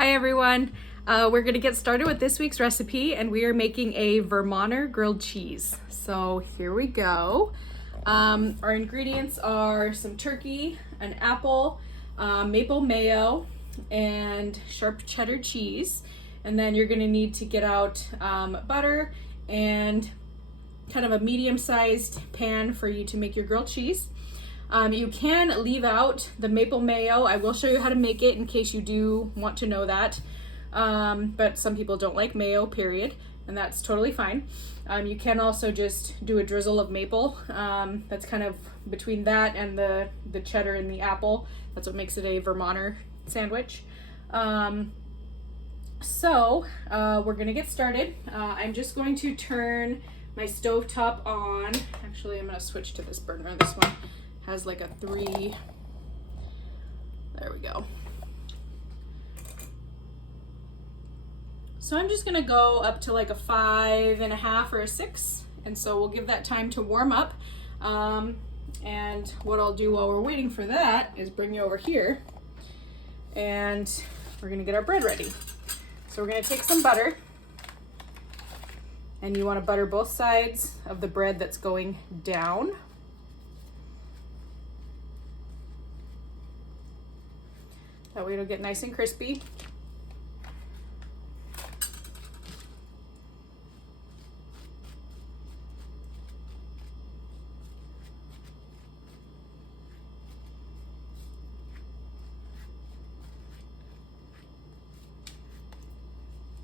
Hi everyone. We're gonna get started with this week's recipe, and we are making a Vermonter grilled cheese. So here we go. Our ingredients are some turkey, an apple, maple mayo, and sharp cheddar cheese. And then you're gonna need to get out butter and kind of a medium-sized pan for you to make your grilled cheese. You can leave out the maple mayo. I will show you how to make it in case you do want to know that. But some people don't like mayo, period, and that's totally fine. You can also just do a drizzle of maple. That's kind of between that and the cheddar and the apple. That's what makes it a Vermonter sandwich. So we're gonna get started. I'm just going to turn my stovetop on. Actually, I'm gonna switch to this burner. This one has like a 3. There we go. So I'm just gonna go up to like a 5.5 or a 6, and so we'll give that time to warm up. And what I'll do while we're waiting for that is bring you over here, and we're gonna get our bread ready. So we're gonna take some butter, and you want to butter both sides of the bread that's going down. That way it'll get nice and crispy.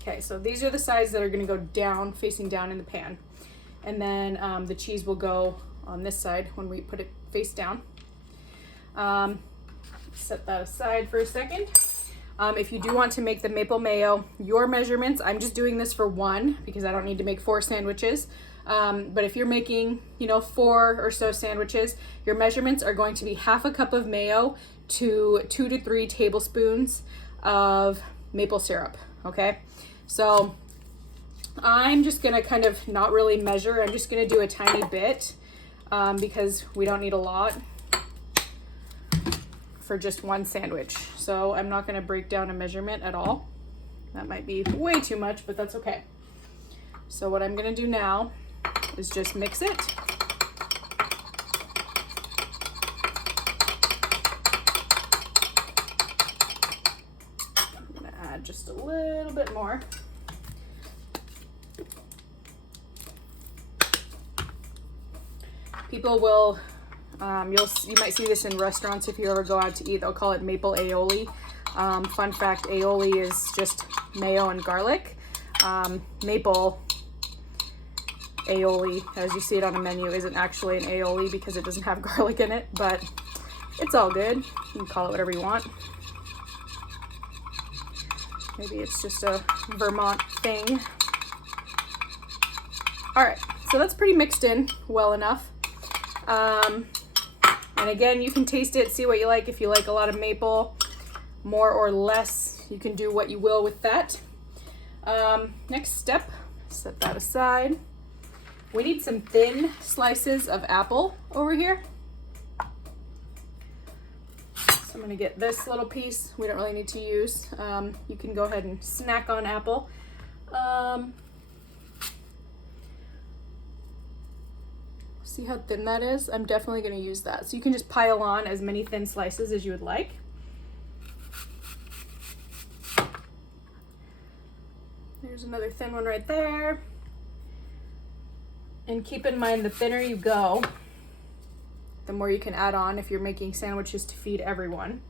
Okay, so these are the sides that are going to go down, facing down in the pan. And then the cheese will go on this side when we put it face down. Set that aside for a second. If you do want to make the maple mayo, your measurements, I'm just doing this for 1 because I don't need to make 4 sandwiches. But if you're making, 4 or so sandwiches, your measurements are going to be 1/2 cup of mayo to 2 to 3 tablespoons of maple syrup, okay? So I'm just gonna kind of not really measure. I'm just gonna do a tiny bit because we don't need a lot for just 1 sandwich. So I'm not gonna break down a measurement at all. That might be way too much, but that's okay. So what I'm gonna do now is just mix it. I'm gonna add just a little bit more. People will, you might see this in restaurants if you ever go out to eat. They'll call it maple aioli. Fun fact, aioli is just mayo and garlic. Maple aioli, as you see it on the menu, isn't actually an aioli because it doesn't have garlic in it, but it's all good. You can call it whatever you want. Maybe it's just a Vermont thing. All right, so that's pretty mixed in well enough. And again, you can taste it, see what you like. If you like a lot of maple, more or less, you can do what you will with that. Next step, set that aside. We need some thin slices of apple over here. So I'm gonna get this little piece. We don't really need to use. You can go ahead and snack on apple. See how thin that is? I'm definitely going to use that. So you can just pile on as many thin slices as you would like. There's another thin one right there. And keep in mind, the thinner you go, the more you can add on if you're making sandwiches to feed everyone.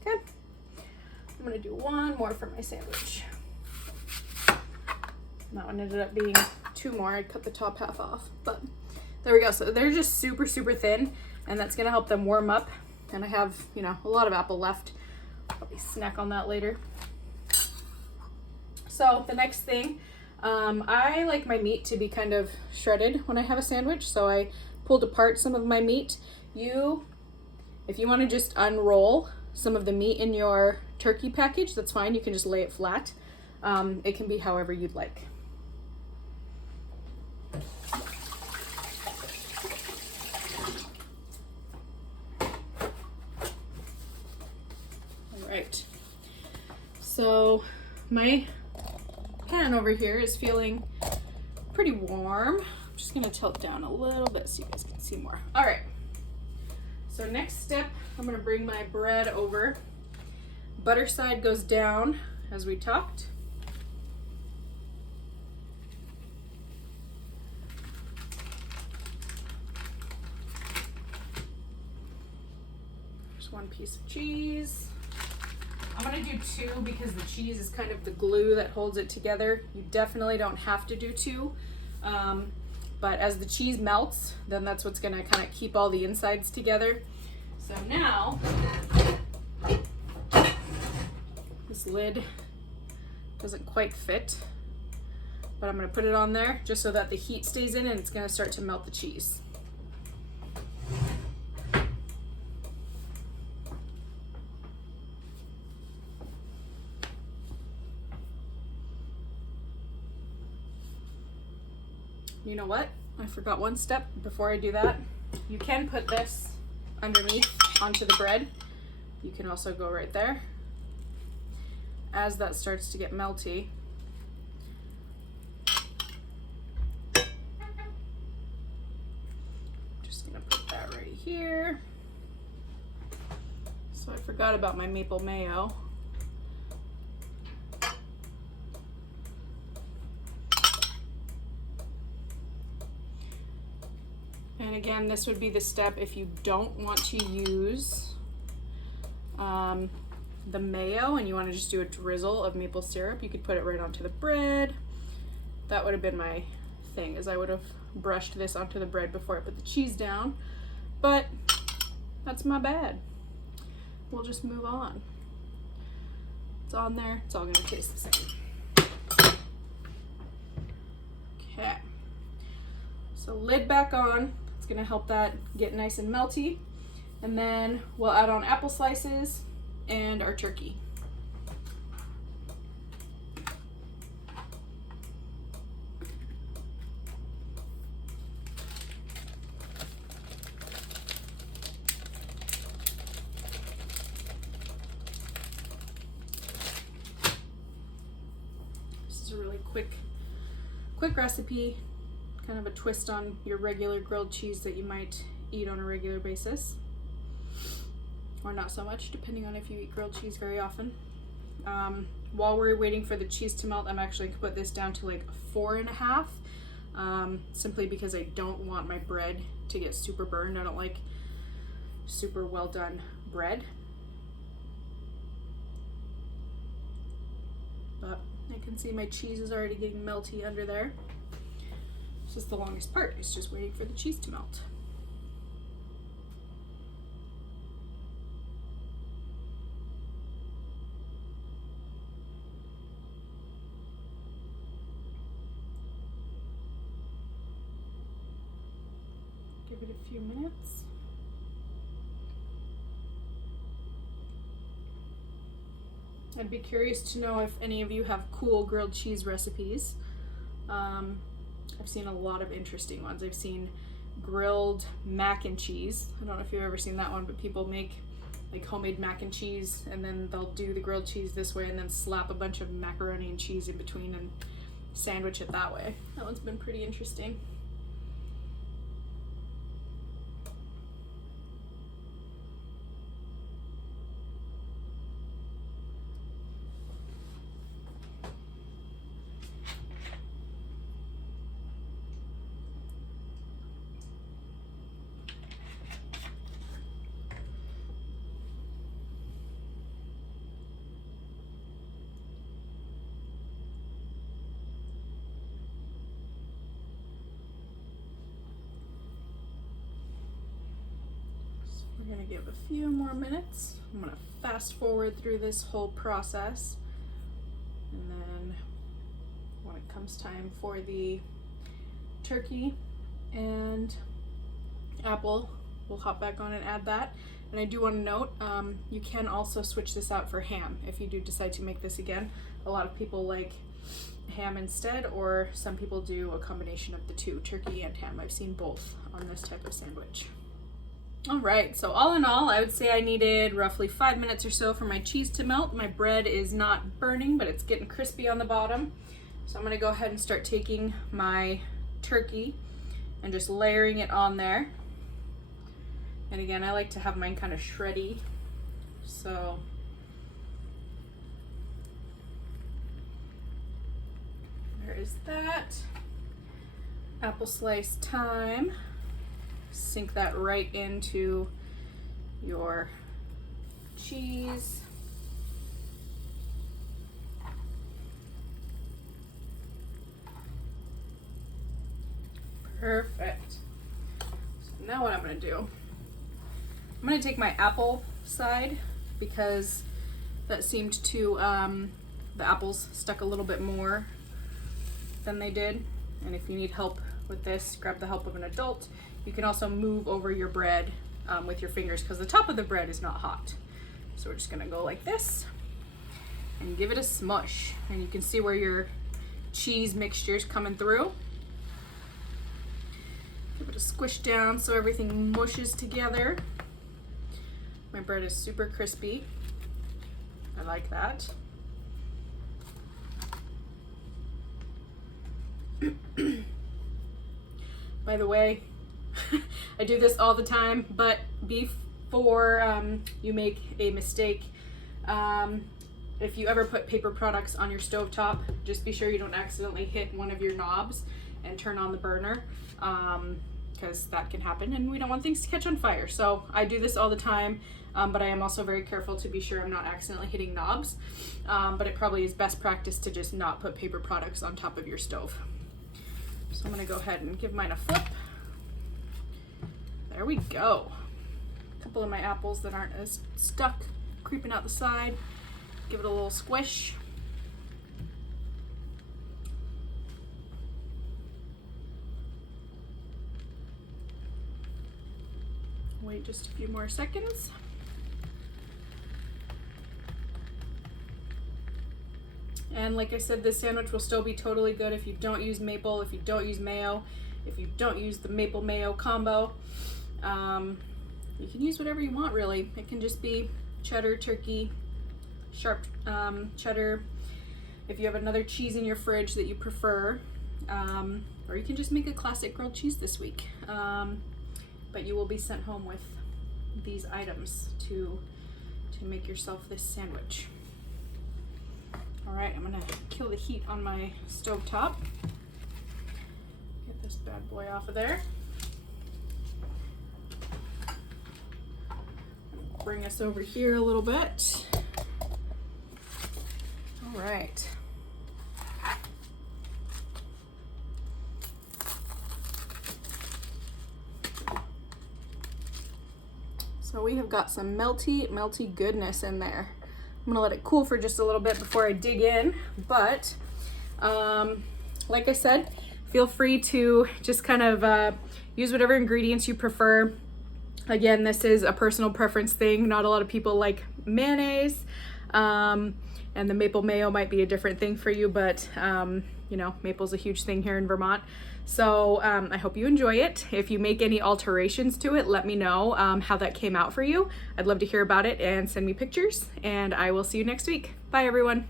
Okay. I'm going to do 1 more for my sandwich. That one ended up being 2 more. I cut the top half off, but there we go. So they're just super, super thin, and that's gonna help them warm up. And I have, a lot of apple left. I'll probably snack on that later. So the next thing, I like my meat to be kind of shredded when I have a sandwich. So I pulled apart some of my meat. If you wanna just unroll some of the meat in your turkey package, that's fine. You can just lay it flat. It can be however you'd like. right, so my pan over here is feeling pretty warm. I'm just gonna tilt down a little bit so you guys can see more. All right, so next step, I'm gonna bring my bread over. Butter side goes down as we talked. There's one piece of cheese. I'm gonna do two because the cheese is kind of the glue that holds it together. You definitely don't have to do two, but as the cheese melts, then that's what's gonna kind of keep all the insides together. So now, this lid doesn't quite fit, but I'm gonna put it on there just so that the heat stays in and it's gonna start to melt the cheese. You know what? I forgot one step before I do that. You can put this underneath onto the bread. You can also go right there. As that starts to get melty, just gonna put that right here. So I forgot about my maple mayo. And again, this would be the step if you don't want to use the mayo and you want to just do a drizzle of maple syrup. You could put it right onto the bread. That would have been my thing, is I would have brushed this onto the bread before I put the cheese down, but that's my bad. We'll just move on. It's on there. It's all going to taste the same. Okay. So lid back on. It's gonna help that get nice and melty. And then we'll add on apple slices and our turkey. This is a really quick recipe. Kind of a twist on your regular grilled cheese that you might eat on a regular basis, or not so much, depending on if you eat grilled cheese very often. While we're waiting for the cheese to melt, I'm actually going to put this down to like 4.5, simply because I don't want my bread to get super burned. I don't like super well done bread. But I can see my cheese is already getting melty under there. This is the longest part, it's just waiting for the cheese to melt. Give it a few minutes. I'd be curious to know if any of you have cool grilled cheese recipes. I've seen a lot of interesting ones. I've seen grilled mac and cheese. I don't know if you've ever seen that one, but people make like homemade mac and cheese, and then they'll do the grilled cheese this way and then slap a bunch of macaroni and cheese in between and sandwich it that way. That one's been pretty interesting. We're gonna give a few more minutes. I'm gonna fast forward through this whole process, and then when it comes time for the turkey and apple, we'll hop back on and add that. And I do want to note, you can also switch this out for ham if you do decide to make this again. A lot of people like ham instead, or some people do a combination of the two, turkey and ham. I've seen both on this type of sandwich. All right, so all in all, I would say I needed roughly 5 minutes or so for my cheese to melt. My bread is not burning, but it's getting crispy on the bottom. So I'm gonna go ahead and start taking my turkey and just layering it on there. And again, I like to have mine kind of shreddy. So there is that. Apple slice time. Sink that right into your cheese. Perfect. So now what I'm gonna do, I'm gonna take my apple side because that seemed to, the apples stuck a little bit more than they did. And if you need help with this, grab the help of an adult. You can also move over your bread with your fingers because the top of the bread is not hot. So we're just gonna go like this and give it a smush. And you can see where your cheese mixture is coming through. Give it a squish down so everything mushes together. My bread is super crispy. I like that. By the way, I do this all the time, but before you make a mistake, if you ever put paper products on your stovetop, just be sure you don't accidentally hit one of your knobs and turn on the burner, because that can happen and we don't want things to catch on fire. So I do this all the time, but I am also very careful to be sure I'm not accidentally hitting knobs, but it probably is best practice to just not put paper products on top of your stove. So I'm gonna go ahead and give mine a flip. There we go. A couple of my apples that aren't as stuck, creeping out the side. Give it a little squish. Wait just a few more seconds. And like I said, this sandwich will still be totally good if you don't use maple, if you don't use mayo, if you don't use the maple mayo combo. You can use whatever you want, really. It can just be cheddar, turkey, sharp cheddar. If you have another cheese in your fridge that you prefer, or you can just make a classic grilled cheese this week. But you will be sent home with these items to make yourself this sandwich. All right, I'm gonna kill the heat on my stovetop. Get this bad boy off of there. Bring us over here a little bit. All right. So we have got some melty goodness in there. I'm gonna let it cool for just a little bit before I dig in, but like I said, feel free to just kind of use whatever ingredients you prefer. Again, this is a personal preference thing. Not a lot of people like mayonnaise, and the maple mayo might be a different thing for you, but you know, maple's a huge thing here in Vermont. So I hope you enjoy it. If you make any alterations to it, let me know how that came out for you. I'd love to hear about it and send me pictures, and I will see you next week. Bye, everyone.